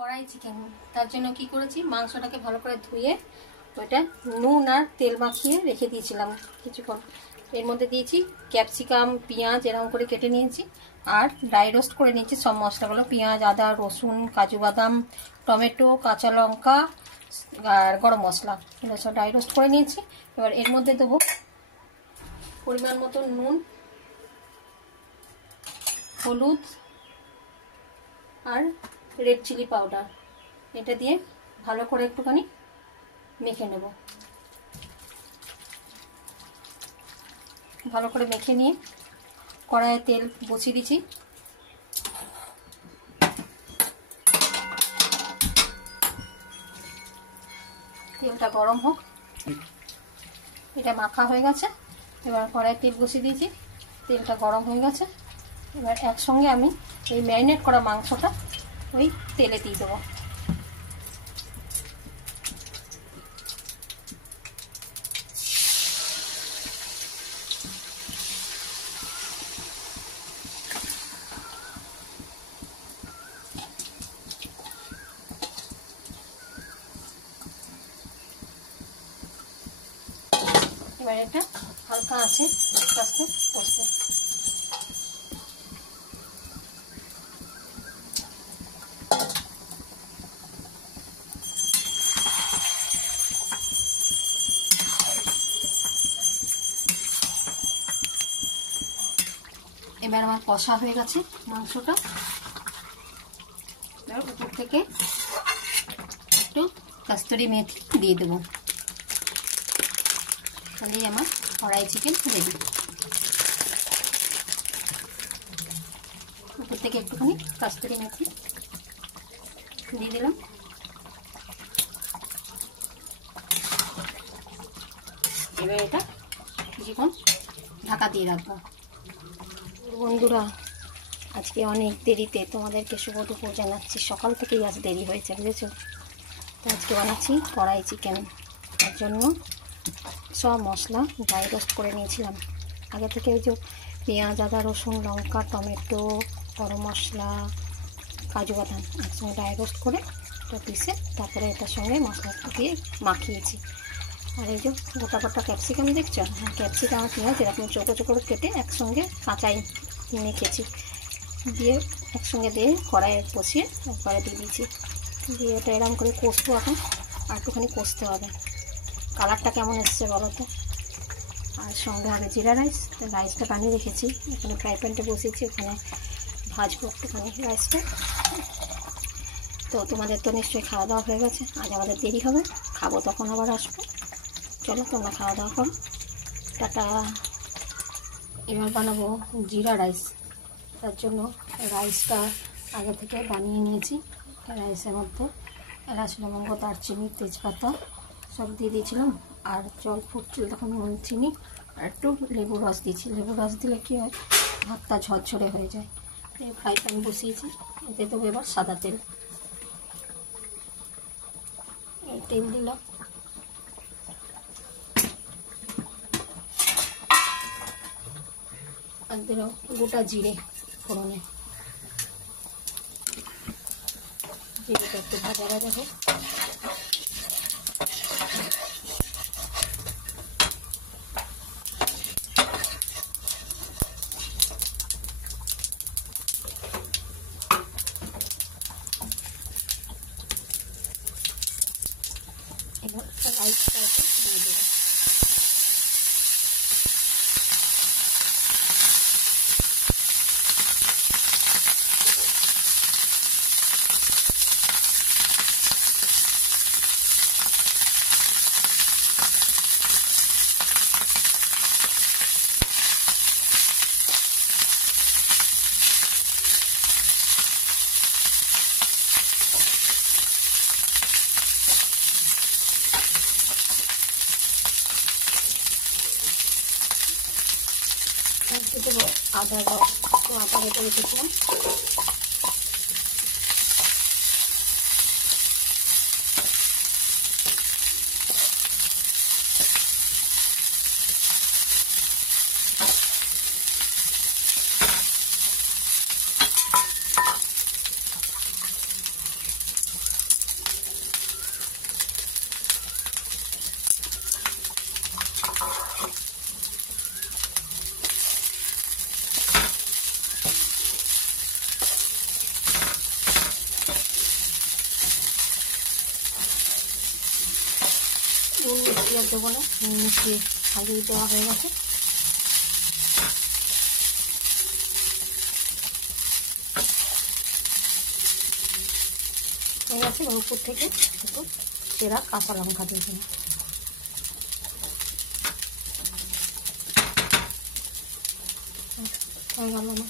কড়াই চিকেন, তার জন্য কি করেছি, মাংসটাকে ভালো করে ধুয়ে ওইটা নুন আর তেল মাখিয়ে রেখে দিয়েছিলাম কিছুক্ষণ। এর মধ্যে দিয়েছি ক্যাপসিকাম, পেঁয়াজ এরকম করে কেটে নিয়েছি, আর ড্রাই রোস্ট করে নিয়েছি সব মশলাগুলো, পেঁয়াজ, আদা, রসুন, কাজু বাদাম, টমেটো, কাঁচা লঙ্কা আর গরম মশলা, এগুলো সব ড্রাই রোস্ট করে নিয়েছি। এবার এর মধ্যে দেবো পরিমাণ মতো নুন, হলুদ আর রেড চিলি পাউডার। এটা দিয়ে ভালো করে একটুখানি মেখে নেব। ভালো করে মেখে নিয়ে কড়াইয়ে তেল বসিয়ে দিচ্ছি। তেলটা গরম হোক। এটা মাখা হয়ে গেছে। এবার কড়াইয়ে তেল বসিয়ে দিয়েছি, তেলটা গরম হয়ে গেছে। এবার একসঙ্গে আমি এই ম্যারিনেট করা মাংসটা ওই তেলে দিয়ে দেবো। এবার এটা হালকা আছে আস্তে আস্তে কষবে। এবার আমার কষা হয়ে গেছে মাংসটা। এবার উপর থেকে একটু কস্তুরি মেথি দিয়ে দেবো, তাহলেই আমার কড়াই চিকেন রেডি। উপর থেকে একটুখানি কস্তুরি মেথি দিয়ে দিলাম। এবার এটা কিছুক্ষণ ঢাকা দিয়ে রাখবো। বন্ধুরা, আজকে অনেক দেরিতে তোমাদেরকে শুভ দুপুর জানাচ্ছি। সকাল থেকেই আজ দেরি হয়েছে, বুঝেছো? তো আজকে বানাচ্ছি কড়াই চিকেন। তার জন্য সব মশলা ড্রাই রোস্ট করে নিয়েছিলাম আগে থেকে। ওই যে পেঁয়াজ, আদা, রসুন, লঙ্কা, টমেটো, গরম মশলা, কাজু বাদাম একসঙ্গে ড্রাই রোস্ট করে এটা পিষে তারপরে এটার সঙ্গে মশলাটা দিয়ে মাখিয়েছি। আর এই যে গোটা গোটা ক্যাপসিকাম দেখছো, হ্যাঁ ক্যাপসিকাম আর পেঁয়াজ এরকম চৌকো চৌকো কেটে একসঙ্গে কাঁচাই মেখেছি, দিয়ে একসঙ্গে দিয়ে কড়াইয়ে কষিয়ে একবারে দিয়ে দিয়েছি। দিয়ে এটা এরকম করে কষবো এখন, আর একটুখানি কষতে হবে। কালারটা কেমন এসছে বলো তো। আর সঙ্গে হবে জিরা রাইস। রাইসটা বানিয়ে রেখেছি, এখানে ফ্রাই প্যানটা বসিয়েছি, ওখানে ভাজবো একটুখানি রাইসটা। তো তোমাদের তো নিশ্চয়ই খাওয়া দাওয়া হয়ে গেছে, আজ আমাদের দেরি হবে, খাবো তখন আবার আসবো। চলো তোমরা খাওয়া দাওয়া করো, টাটা। এবার বানাবো জিরা রাইস। তার জন্য রাইসটা আগে থেকে বানিয়ে নিয়েছি। রাইসের মধ্যে এলাচ, লবঙ্গ, দারচিনি, তেজপাতা সব দিয়ে দিয়েছিলাম, আর জল ফুটছিল তখন নুন, চিনি আর একটু লেবুর রস দিয়েছি। লেবুর রস দিলে কী হয়, ভাতটা ঝরঝরে হয়ে যায়। ফ্রাই প্যান বসিয়েছি, এতে দেবো এবার সাদা তেল। এই তেল দিলাম, আর দিল গোটা জিরে ফোড়নে। জিরেটা একটু ভাজা ভাজা হোক। এবার রাইসটা দিয়ে দেবো। দেবো আদা রস, তো আদা বেটে রেখেছিলাম। নুন মিষ্টি আর দেবো না, নুন মিষ্টি আগেই দেওয়া হয়ে গেছে। হয়ে গেছে, উপর থেকে একটু চেরা কাঁচা লঙ্কা দিয়ে দিন। হয়ে গেল না।